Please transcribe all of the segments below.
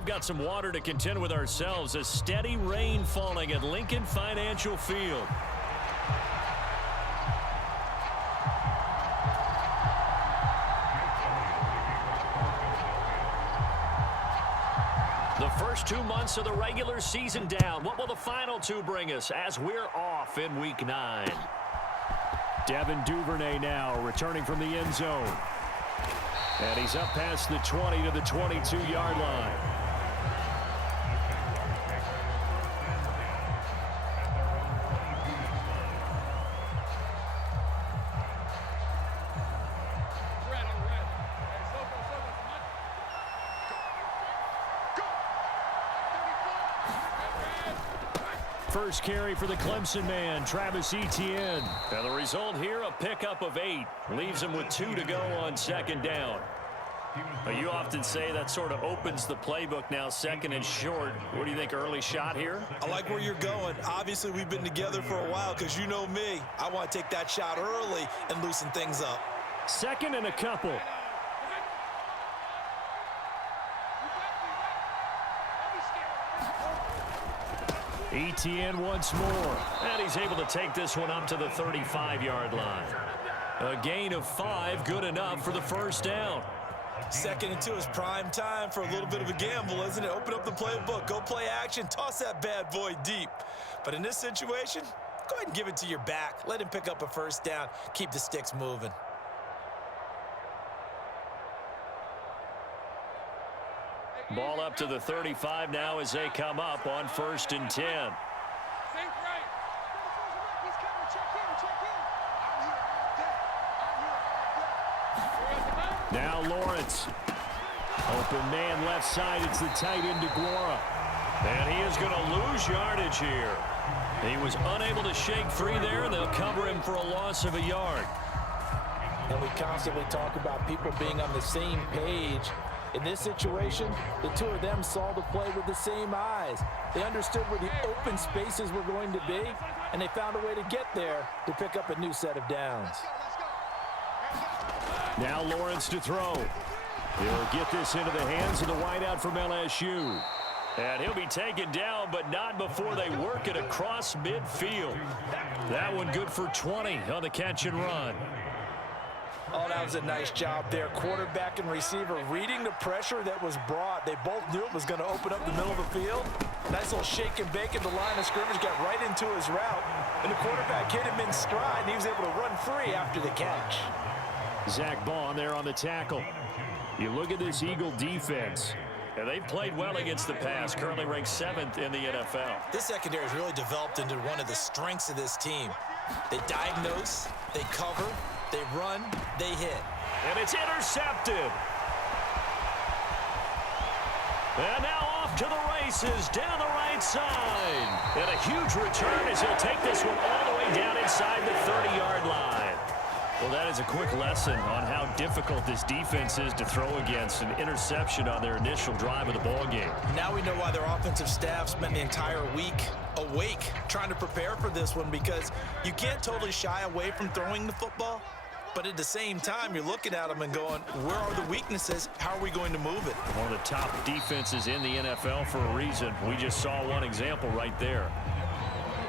we've got some water to contend with ourselves. A steady rain falling at Lincoln Financial Field. The first 2 months of the regular season down. What will the final two bring us as we're off in Week 9? Devin Duvernay now returning from the end zone. And he's up past the 20 to the 22-yard line. First carry for the Clemson man, Travis Etienne. And the result here, a pickup of 8. Leaves him with 2 to go on second down. You often say that sort of opens the playbook now, second and short. What do you think, early shot here? I like where you're going. Obviously, we've been together for a while because you know me. I want to take that shot early and loosen things up. Second and a couple. Etienne once more. And he's able to take this one up to the 35-yard line. A gain of 5, good enough for the first down. Second and 2 is prime time for a little bit of a gamble, isn't it? Open up the playbook, go play action, toss that bad boy deep. But in this situation, go ahead and give it to your back. Let him pick up a first down. Keep the sticks moving. Ball up to the 35 now as they come up on 1st and 10. Now Lawrence. Open man left side. It's the tight end DeGuara. And he is going to lose yardage here. He was unable to shake free there, and they'll cover him for a loss of a yard. And we constantly talk about people being on the same page. In this situation, the two of them saw the play with the same eyes. They understood where the open spaces were going to be, and they found a way to get there to pick up a new set of downs. Now Lawrence to throw. He'll get this into the hands of the wideout from LSU. And he'll be taken down, but not before they work it across midfield. That one good for 20 on the catch and run. Oh, that was a nice job there. Quarterback and receiver reading the pressure that was brought. They both knew it was going to open up the middle of the field. Nice little shake and bake at the line of scrimmage, got right into his route. And the quarterback hit him in stride, and he was able to run free after the catch. Zach Bond there on the tackle. You look at this Eagle defense. And they've played well against the pass, currently ranked 7th in the NFL. This secondary has really developed into one of the strengths of this team. They diagnose, they cover, they run, they hit. And it's intercepted. And now off to the races down the right side. And a huge return as he'll take this one all the way down inside the 30-yard line. Well, that is a quick lesson on how difficult this defense is to throw against. An interception on their initial drive of the ballgame. Now we know why their offensive staff spent the entire week awake trying to prepare for this one, because you can't totally shy away from throwing the football. But at the same time, you're looking at them and going, where are the weaknesses? How are we going to move it? One of the top defenses in the NFL for a reason. We just saw one example right there.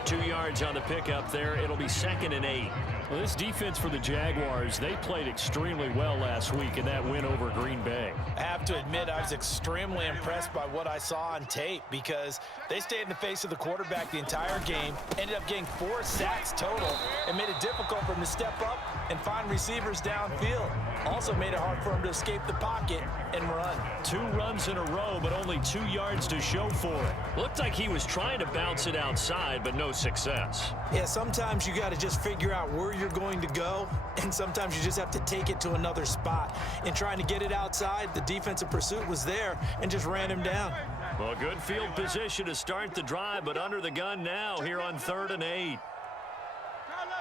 2 yards on the pickup there. It'll be 2nd and 8. Well, this defense for the Jaguars, they played extremely well last week in that win over Green Bay. I have to admit, I was extremely impressed by what I saw on tape, because they stayed in the face of the quarterback the entire game, ended up getting 4 sacks total, and made it difficult for him to step up and find receivers downfield. Also made it hard for him to escape the pocket and run. 2 runs in a row, but only 2 yards to show for it. Looked like he was trying to bounce it outside, but no success. Yeah, sometimes you got to just figure out where you're going to go, and sometimes you just have to take it to another spot. In trying to get it outside, the defensive pursuit was there and just ran him down. Well, good field position to start the drive, but under the gun now here on 3rd and 8.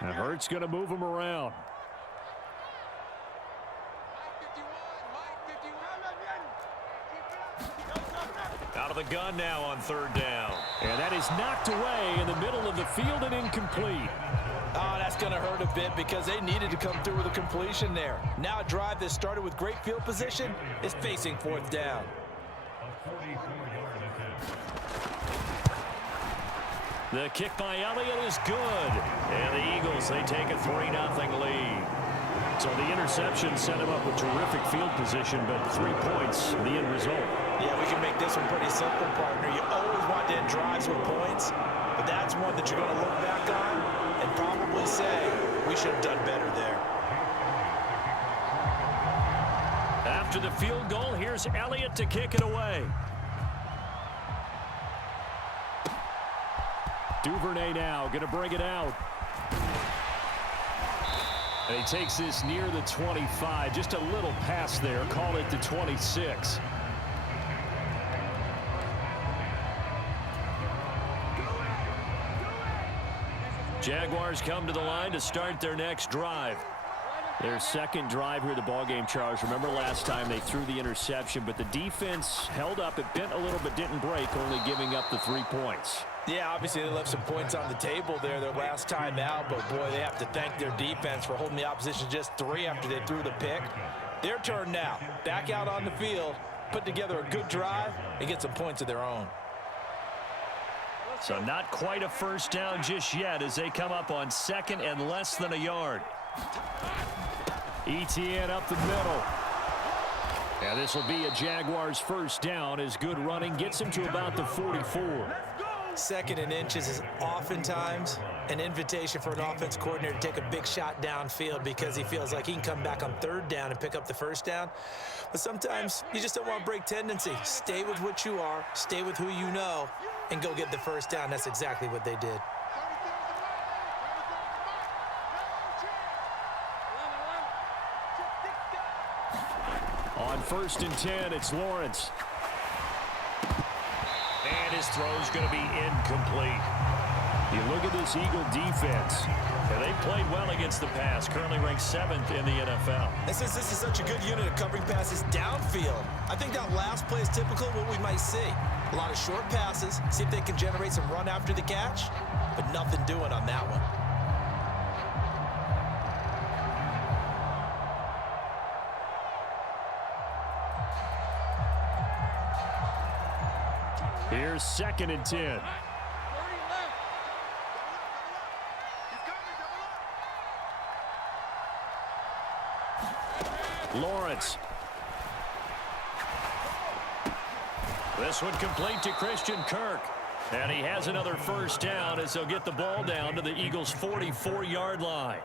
And Hurts going to move him around. Out of the gun now on 3rd down. And that is knocked away in the middle of the field and incomplete. Oh, that's going to hurt a bit, because they needed to come through with a completion there. Now a drive that started with great field position is facing 4th down. The kick by Elliott is good. And the Eagles, they take a 3-0 lead. So the interception set him up with terrific field position, but 3 points, the end result. Yeah, we can make this one pretty simple, partner. You always want to end drives with points, but that's one that you're going to look back on and probably say, we should have done better there. After the field goal, here's Elliott to kick it away. Duvernay now going to bring it out. And he takes this near the 25. Just a little pass there. Call it the 26. Jaguars come to the line to start their next drive. Their second drive here of the ballgame, Charles. Remember last time they threw the interception, but the defense held up. It bent a little but didn't break, only giving up the 3 points. Yeah, obviously they left some points on the table there their last time out, but boy, they have to thank their defense for holding the opposition just 3 after they threw the pick. Their turn now. Back out on the field, put together a good drive, and get some points of their own. So not quite a first down just yet as they come up on second and less than a yard. ETN up the middle. And this will be a Jaguars first down as good running gets him to about the 44. Second and inches is oftentimes an invitation for an offense coordinator to take a big shot downfield because he feels like he can come back on third down and pick up the first down. But sometimes you just don't want to break tendency. Stay with what you are, stay with who you know, and go get the first down. That's exactly what they did. On 1st and 10, it's Lawrence. And his throw's going to be incomplete. You look at this Eagle defense, and they played well against the pass, currently ranked 7th in the NFL. And since this is such a good unit of covering passes downfield, I think that last play is typical of what we might see. A lot of short passes, see if they can generate some run after the catch, but nothing doing on that one. Here's 2nd and 10. Lawrence. This one complete to Christian Kirk. And he has another first down as they'll get the ball down to the Eagles' 44-yard line.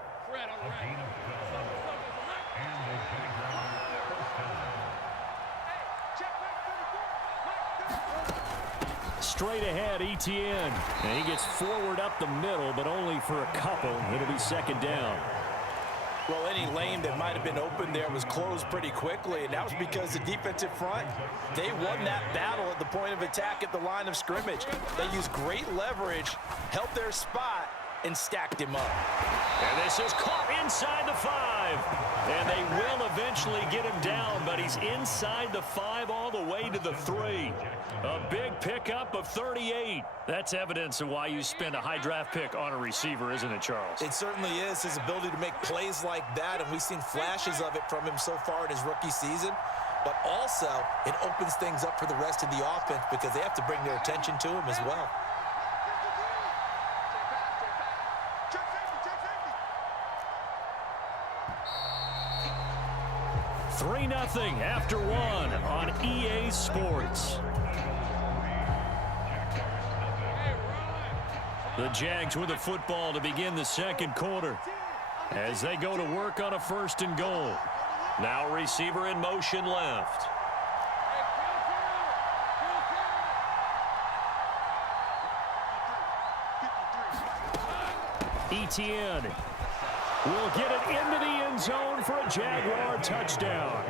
Straight ahead, ETN. And he gets forward up the middle, but only for a couple. It'll be 2nd down. Well, any lane that might have been open there was closed pretty quickly, and that was because the defensive front, they won that battle at the point of attack at the line of scrimmage. They used great leverage, held their spot, and stacked him up. And this is caught inside the 5. And they will eventually get him down, but he's inside the 5 all the way to the 3. A big pickup of 38. That's evidence of why you spend a high draft pick on a receiver, isn't it, Charles? It certainly is, his ability to make plays like that, and we've seen flashes of it from him so far in his rookie season. But also, it opens things up for the rest of the offense because they have to bring their attention to him as well. 3-0 after 1 on EA Sports. The Jags with the football to begin the second quarter as they go to work on a 1st and goal. Now receiver in motion left. ETN will get it into the end zone for a Jaguar touchdown.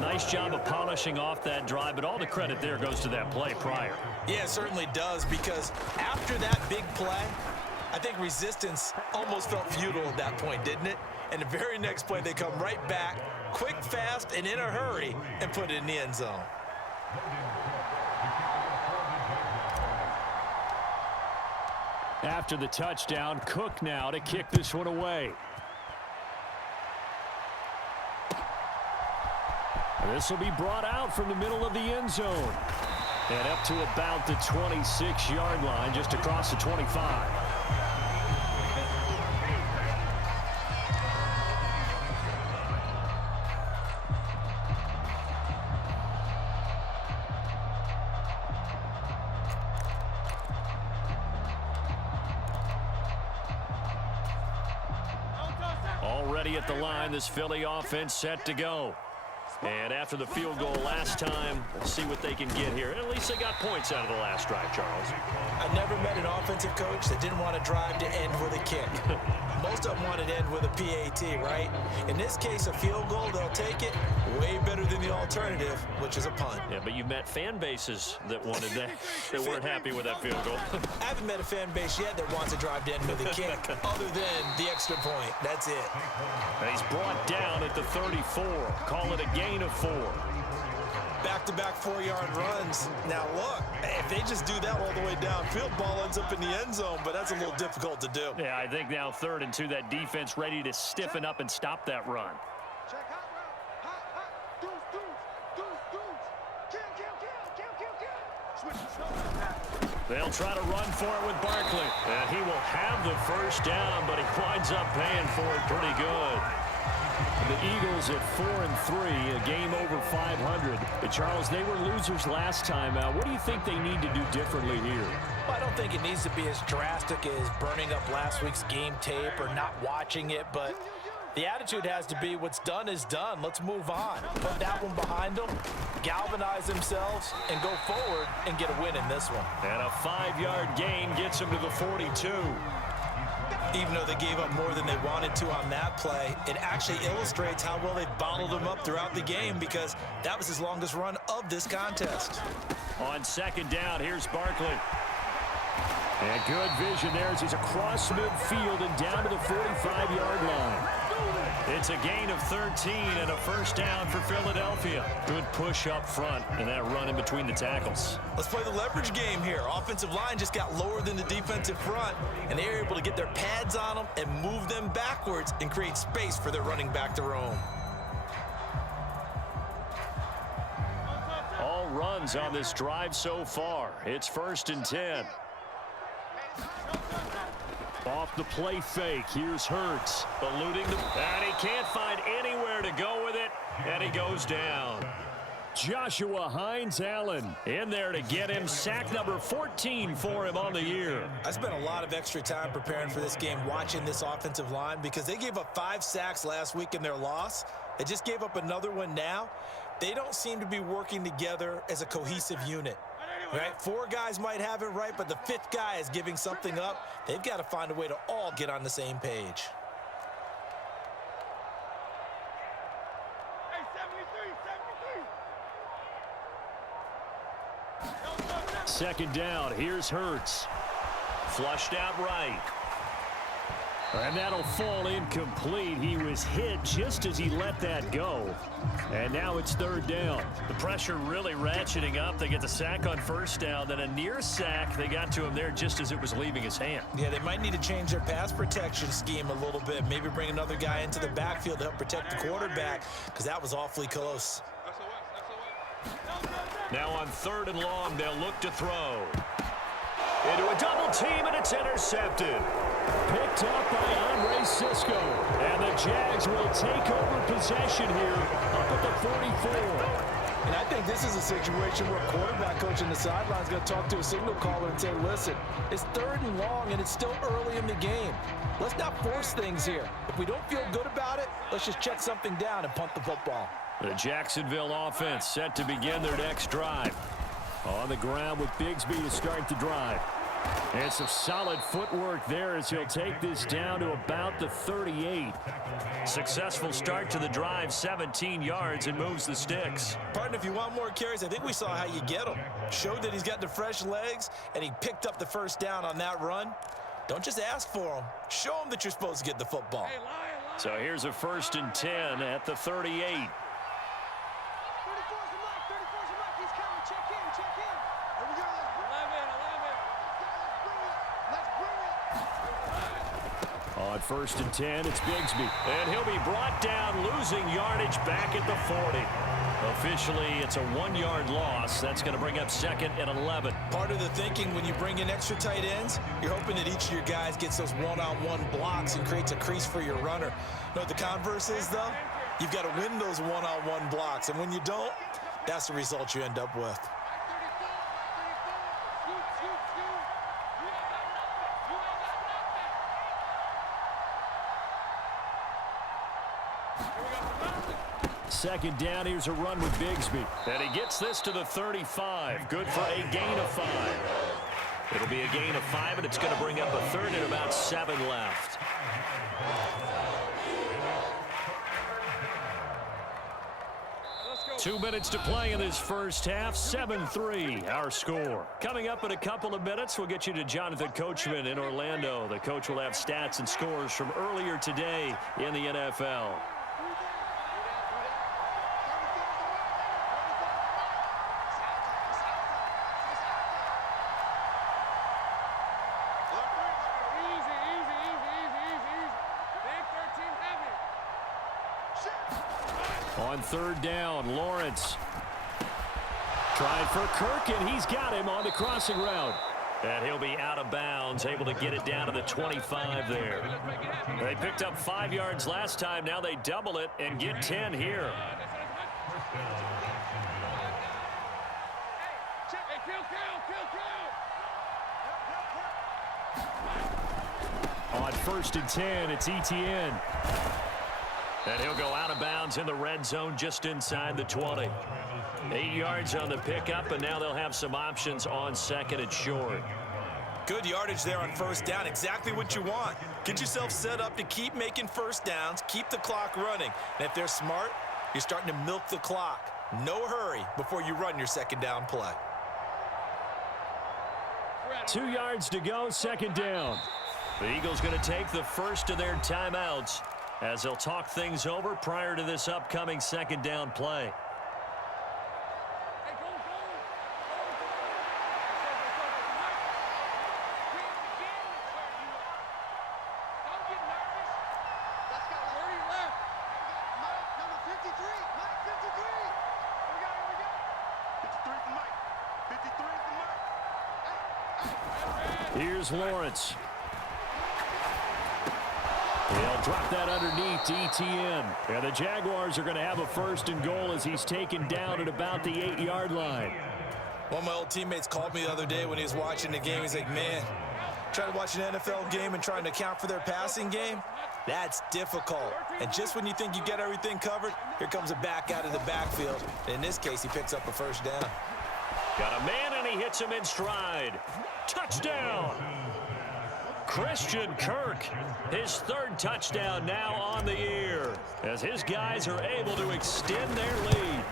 Nice job of polishing off that drive, but all the credit there goes to that play prior. Yeah, it certainly does, because after that big play, I think resistance almost felt futile at that point, didn't it? And the very next play, they come right back, quick, fast, and in a hurry, and put it in the end zone. After the touchdown, Cook now to kick this one away. This will be brought out from the middle of the end zone. And up to about the 26-yard line, just across the 25. Already at the line, this Philly offense set to go. And after the field goal last time, we'll see what they can get here. At least they got points out of the last drive, Charles. I never met an offensive coach that didn't want to drive to end with a kick. Most of them wanted to end with a PAT, right? In this case, a field goal, they'll take it. Way better than the alternative, which is a punt. Yeah, but you met fan bases that wanted that, that weren't happy with that field goal. I haven't met a fan base yet that wants to drive to end with a kick, other than the extra point. That's it. And he's brought down at the 34. Call it a gain of 4. Back-to-back 4-yard runs. Now look, if they just do that all the way downfield, ball ends up in the end zone, but that's a little difficult to do. Yeah, I think now 3rd and 2, that defense ready to stiffen up and stop that run. They'll try to run for it with Barkley. And he will have the first down, but he winds up paying for it pretty good. The Eagles at 4-3, a game over 500. But Charles, they were losers last time out. What do you think they need to do differently here? Well, I don't think it needs to be as drastic as burning up last week's game tape or not watching it, but the attitude has to be what's done is done. Let's move on. Put that one behind them, galvanize themselves, and go forward and get a win in this one. And a 5-yard gain gets them to the 42. Even though they gave up more than they wanted to on that play, it actually illustrates how well they've bottled them up throughout the game, because that was his longest run of this contest. On 2nd down, here's Barkley. And good vision there as he's across midfield and down to the 45-yard line. It's a gain of 13 and a first down for Philadelphia. Good push up front and that run in between the tackles. Let's play the leverage game here. Offensive line just got lower than the defensive front, and they were able to get their pads on them and move them backwards and create space for their running back to roam. All runs on this drive so far. It's 1st and 10. Off the play fake, here's Hurts, eluding the, and he can't find anywhere to go with it, and he goes down. Joshua Hines-Allen in there to get him, sack number 14 for him on the year. I spent a lot of extra time preparing for this game, watching this offensive line, because they gave up 5 sacks last week in their loss. They just gave up another one now. They don't seem to be working together as a cohesive unit. Right? 4 guys might have it right, but the 5th guy is giving something up. They've got to find a way to all get on the same page. Hey, 73. 2nd down, here's Hurts. Flushed out right. And that'll fall incomplete. He was hit just as he let that go. And now it's 3rd down. The pressure really ratcheting up. They get the sack on 1st down. Then a near sack. They got to him there just as it was leaving his hand. Yeah, they might need to change their pass protection scheme a little bit. Maybe bring another guy into the backfield to help protect the quarterback, because that was awfully close. Now on 3rd and long, they'll look to throw. Into a double team, and it's intercepted. Picked up by Andre Cisco. And the Jags will take over possession here up at the 44. And I think this is a situation where a quarterback coach on the sideline is going to talk to a signal caller and say, listen, it's 3rd and long, and it's still early in the game. Let's not force things here. If we don't feel good about it, let's just check something down and punt the football. The Jacksonville offense set to begin their next drive. On the ground with Bigsby to start the drive. And some solid footwork there as he'll take this down to about the 38. Successful start to the drive, 17 yards, and moves the sticks. Partner, if you want more carries, I think we saw how you get him. Showed that he's got the fresh legs, and he picked up the first down on that run. Don't just ask for him. Show him that you're supposed to get the football. So here's a 1st and 10 at the 38. On 1st and 10, it's Bigsby. And he'll be brought down, losing yardage back at the 40. Officially, it's a 1-yard loss. That's going to bring up 2nd and 11. Part of the thinking when you bring in extra tight ends, you're hoping that each of your guys gets those one-on-one blocks and creates a crease for your runner. You know what the converse is, though? You've got to win those one-on-one blocks, and when you don't, that's the result you end up with. Second down, here's a run with Bigsby. And he gets this to the 35. Good for a gain of 5. It'll be a gain of 5, and it's going to bring up a 3rd and about 7 left. Two minutes to play in this first half. 7-3, our score. Coming up in a couple of minutes, we'll get you to Jonathan Coachman in Orlando. The coach will have stats and scores from earlier today in the NFL. On 3rd down, Lawrence tried for Kirk, and he's got him on the crossing route. And he'll be out of bounds, able to get it down to the 25 there. They picked up 5 yards last time. Now they double it and get 10 here. On 1st and 10, it's Etienne. And he'll go out of bounds in the red zone just inside the 20. 8 yards on the pickup, and now they'll have some options on 2nd and short. Good yardage there on 1st down. Exactly what you want. Get yourself set up to keep making 1st downs, keep the clock running. And if they're smart, you're starting to milk the clock. No hurry before you run your 2nd down play. 2 yards to go, 2nd down. The Eagles going to take the first of their timeouts as they'll talk things over prior to this upcoming 2nd down play. Here's Lawrence. He'll drop that underneath to Etienne. And the Jaguars are going to have a 1st and goal as he's taken down at about the 8-yard line. One of my old teammates called me the other day when he was watching the game. He's like, man, trying to watch an NFL game and trying to account for their passing game, that's difficult. And just when you think you get everything covered, here comes a back out of the backfield. In this case, he picks up a 1st down. Got a man, and he hits him in stride. Touchdown! Christian Kirk, his 3rd touchdown now on the year as his guys are able to extend their lead.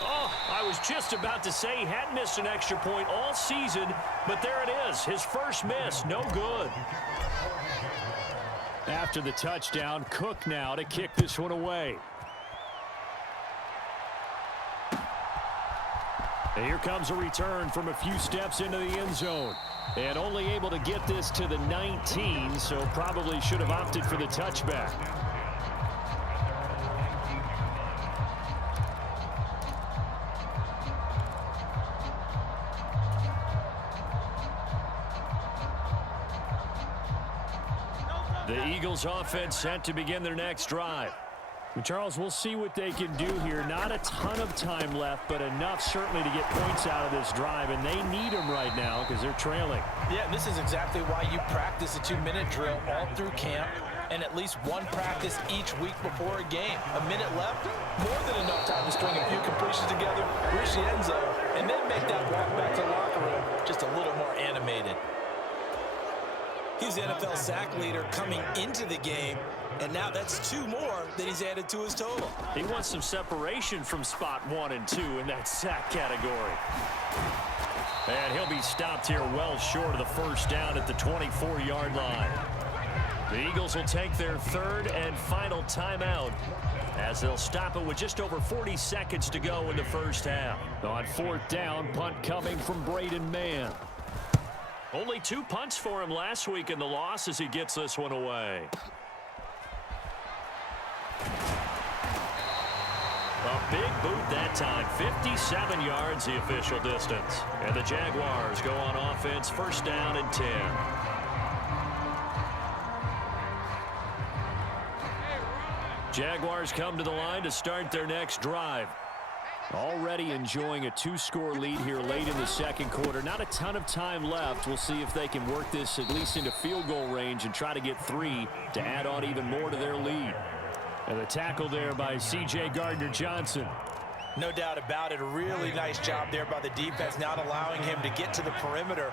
Oh, I was just about to say he hadn't missed an extra point all season, but there it is, his first miss, no good. After the touchdown, Cook now to kick this one away. And here comes a return from a few steps into the end zone. And only able to get this to the 19, so probably should have opted for the touchback. The Eagles offense set to begin their next drive. Well, Charles, we'll see what they can do here. Not a ton of time left, but enough certainly to get points out of this drive, and they need them right now because they're trailing. Yeah, this is exactly why you practice a 2-minute drill all through camp and at least one practice each week before a game. A minute left, more than enough time to string a few completions together, reach the end zone, and then make that walk back to the locker room just a little more animated. He's the NFL sack leader coming into the game, and now that's 2 more that he's added to his total. He wants some separation from spot 1 and 2 in that sack category. And he'll be stopped here well short of the 1st down at the 24-yard line. The Eagles will take their 3rd and final timeout as they'll stop it with just over 40 seconds to go in the first half. On 4th down, punt coming from Braden Mann. Only 2 punts for him last week in the loss as he gets this one away. A big boot that time. 57 yards the official distance. And the Jaguars go on offense, first down and 10. Jaguars come to the line to start their next drive. Already enjoying a 2-score lead here late in the second quarter. Not a ton of time left. We'll see if they can work this at least into field goal range and try to get 3 to add on even more to their lead. And the tackle there by C.J. Gardner-Johnson. No doubt about it. A really nice job there by the defense, not allowing him to get to the perimeter.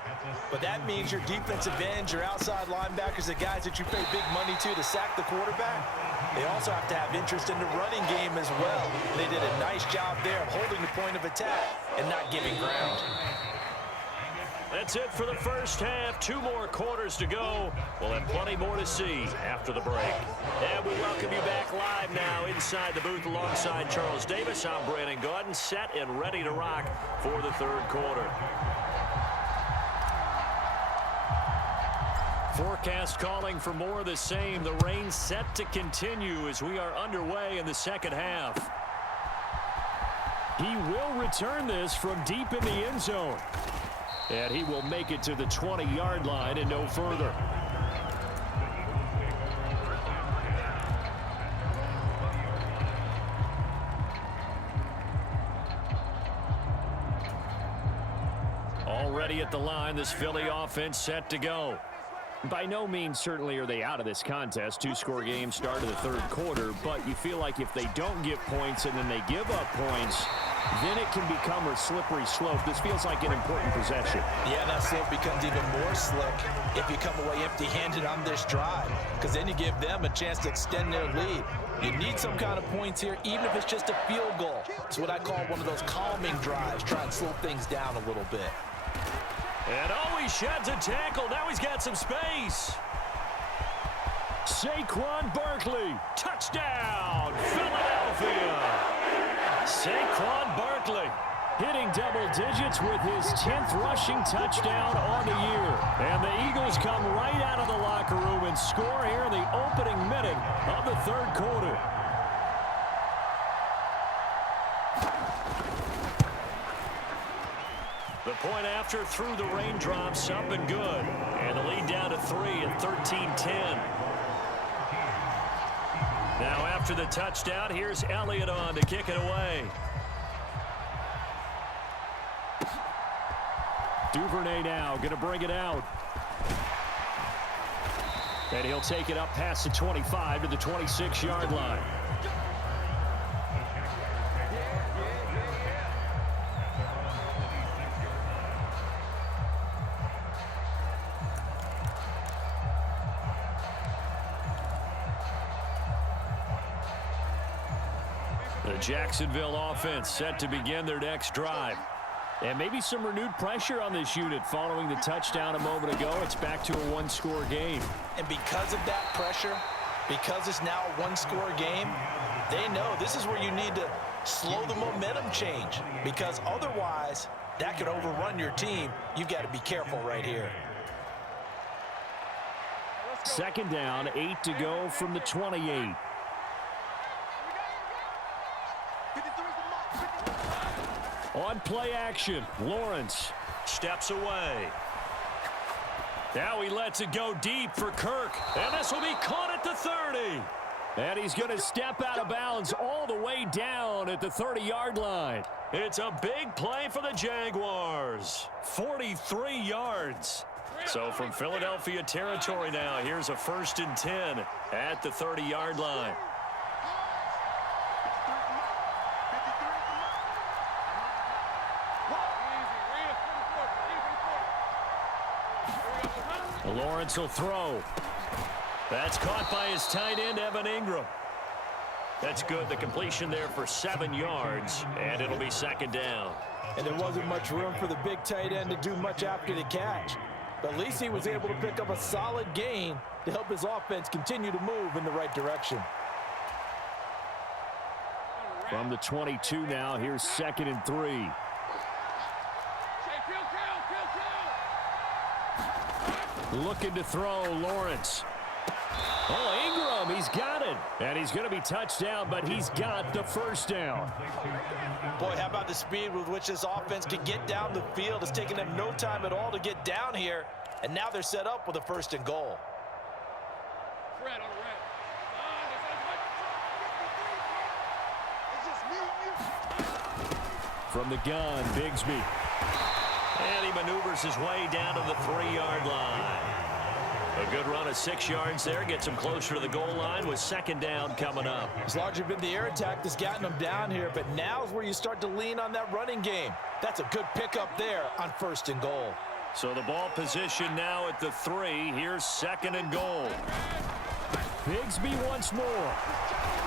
But that means your defensive ends, your outside linebackers, the guys that you pay big money to sack the quarterback, they also have to have interest in the running game as well. They did a nice job there of holding the point of attack and not giving ground. That's it for the first half. 2 more quarters to go. We'll have plenty more to see after the break. And we welcome you back live now inside the booth alongside Charles Davis. I'm Brandon Gaudin, set and ready to rock for the third quarter. Forecast calling for more of the same. The rain set to continue as we are underway in the second half. He will return this from deep in the end zone. And he will make it to the 20-yard line and no further. Already at the line, this Philly offense set to go. By no means certainly are they out of this contest. 2-score game start of the third quarter, but you feel like if they don't get points and then they give up points, then it can become a slippery slope. This feels like an important possession. Yeah, that slope becomes even more slick if you come away empty-handed on this drive, because then you give them a chance to extend their lead. You need some kind of points here, even if it's just a field goal. It's what I call one of those calming drives, try and slow things down a little bit. And he sheds a tackle. Now he's got some space. Saquon Barkley, touchdown, Philadelphia. Saquon Barkley hitting double digits with his 10th rushing touchdown on the year. And the Eagles come right out of the locker room and score here in the opening minute of the third quarter. The point after through the raindrops, up and good. And the lead down to 3 at 13-10. Now after the touchdown, here's Elliott on to kick it away. Duvernay now going to bring it out. And he'll take it up past the 25 to the 26-yard line. The Jacksonville offense set to begin their next drive. And maybe some renewed pressure on this unit following the touchdown a moment ago. It's back to a 1-score game. And because of that pressure, because it's now a 1-score game, they know this is where you need to slow the momentum change, because otherwise that could overrun your team. You've got to be careful right here. Second down, 8 to go from the 28. On play action, Lawrence steps away. Now he lets it go deep for Kirk. And this will be caught at the 30. And he's going to step out of bounds all the way down at the 30-yard line. It's a big play for the Jaguars. 43 yards. So from Philadelphia territory now, here's a 1st and 10 at the 30-yard line. Lawrence will throw. That's caught by his tight end, Evan Ingram. That's good. The completion there for 7 yards, and it'll be 2nd down. And there wasn't much room for the big tight end to do much after the catch. But at least he was able to pick up a solid gain to help his offense continue to move in the right direction. From the 22 now, here's 2nd and 3. Looking to throw, Lawrence. Oh, Ingram, he's got it. And he's going to be touched down, but he's got the first down. Boy, how about the speed with which this offense can get down the field? It's taken them no time at all to get down here, and now they're set up with a 1st and goal. From the gun, Bigsby. And he maneuvers his way down to the 3-yard line. A good run of 6 yards there. Gets him closer to the goal line with 2nd down coming up. It's largely been the air attack that's gotten them down here, but now's where you start to lean on that running game. That's a good pickup there on 1st and goal. So the ball position now at the 3. Here's 2nd and goal. Bigsby once more.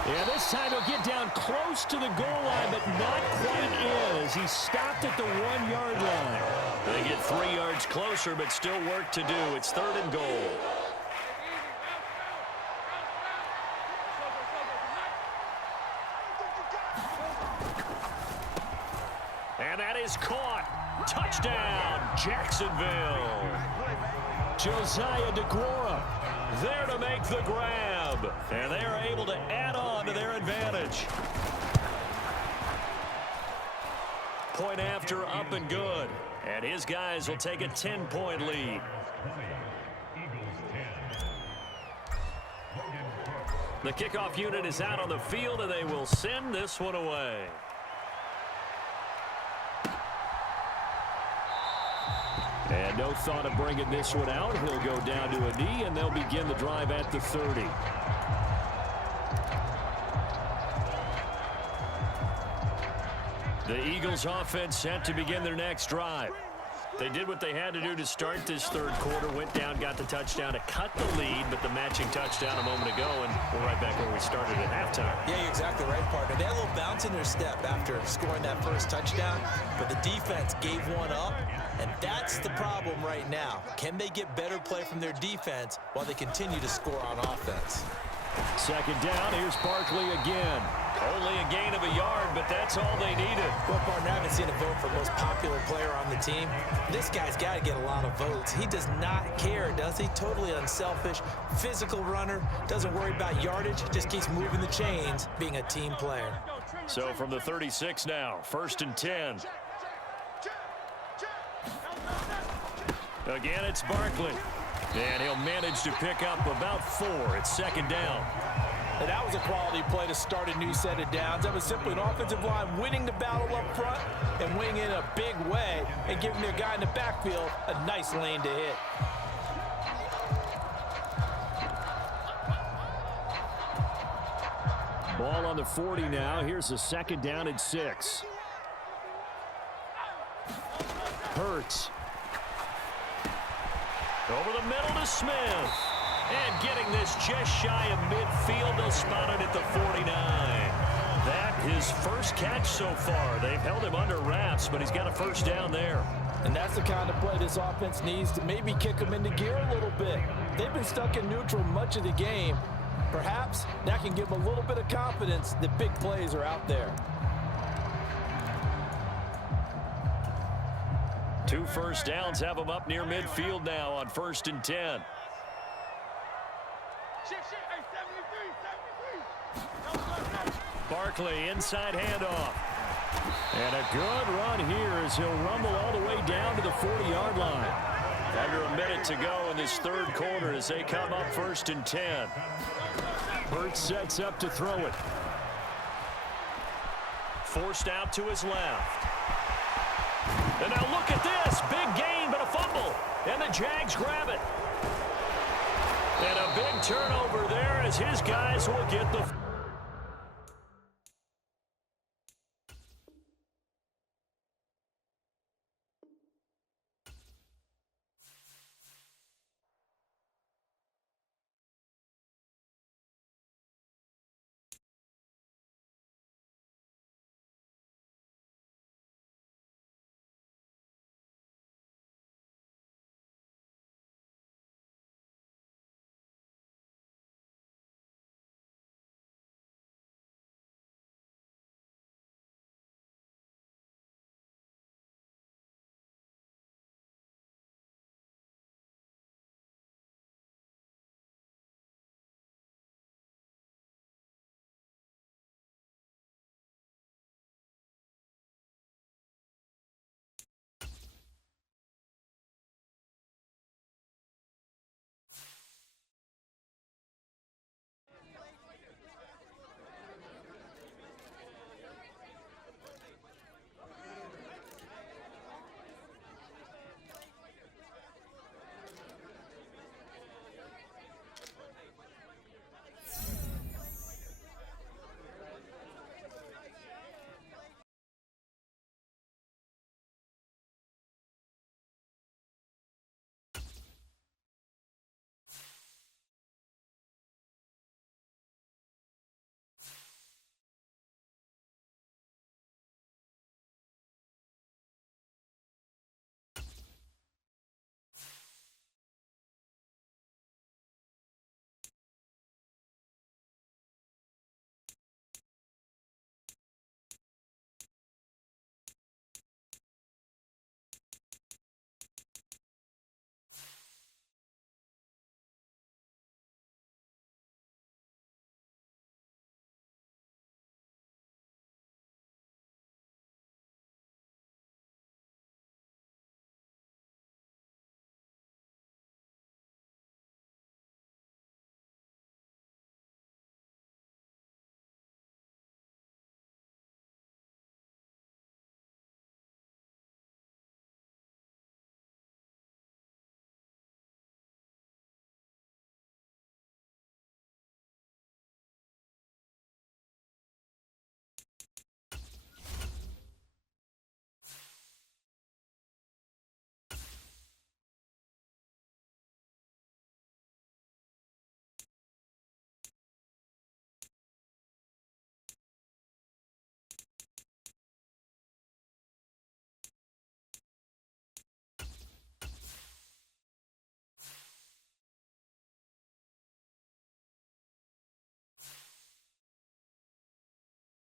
Yeah, this time he'll get down close to the goal line, but not quite is. He stopped at the 1-yard line. They get 3 yards closer, but still work to do. It's 3rd and goal. And that is caught. Touchdown, Jacksonville. Josiah DeGuara there to make the grab. And they are able to add on to their advantage. Point after, up and good. And his guys will take a 10-point lead. The kickoff unit is out on the field, and they will send this one away. And no thought of bringing this one out. He'll go down to a knee, and they'll begin the drive at the 30. The Eagles offense set to begin their next drive. They did what they had to do to start this 3rd quarter, went down, got the touchdown to cut the lead, but the matching touchdown a moment ago, and we're right back where we started at halftime. Yeah, you're exactly right, partner. They had a little bounce in their step after scoring that 1st touchdown, but the defense gave one up, and that's the problem right now. Can they get better play from their defense while they continue to score on offense? 2nd down, here's Barkley again. Only a gain of a yard, but that's all they needed. Well, partner, I haven't seen a vote for most popular player on the team. This guy's got to get a lot of votes. He does not care, does he? Totally unselfish, physical runner, doesn't worry about yardage, just keeps moving the chains, being a team player. So from the 36 now, 1st and 10. Again, it's Barkley. And he'll manage to pick up about 4. It's 2nd down. And that was a quality play to start a new set of downs. That was simply an offensive line winning the battle up front and winning in a big way and giving their guy in the backfield a nice lane to hit. Ball on the 40 now. Here's a 2nd down and 6. Hurts. Over the middle to Smith. And getting this just shy of midfield, they'll spot it at the 49. That his first catch so far. They've held him under wraps, but he's got a 1st down there. And that's the kind of play this offense needs to maybe kick them into gear a little bit. They've been stuck in neutral much of the game. Perhaps that can give them a little bit of confidence that big plays are out there. 2 first downs have them up near midfield now on 1st and 10. Barkley, inside handoff. And a good run here as he'll rumble all the way down to the 40-yard line. Under a minute to go in this 3rd quarter as they come up 1st and 10. Hurts sets up to throw it. Forced out to his left. And now look at this. Big gain, but a fumble. And the Jags grab it. And a big turnover there as his guys will get the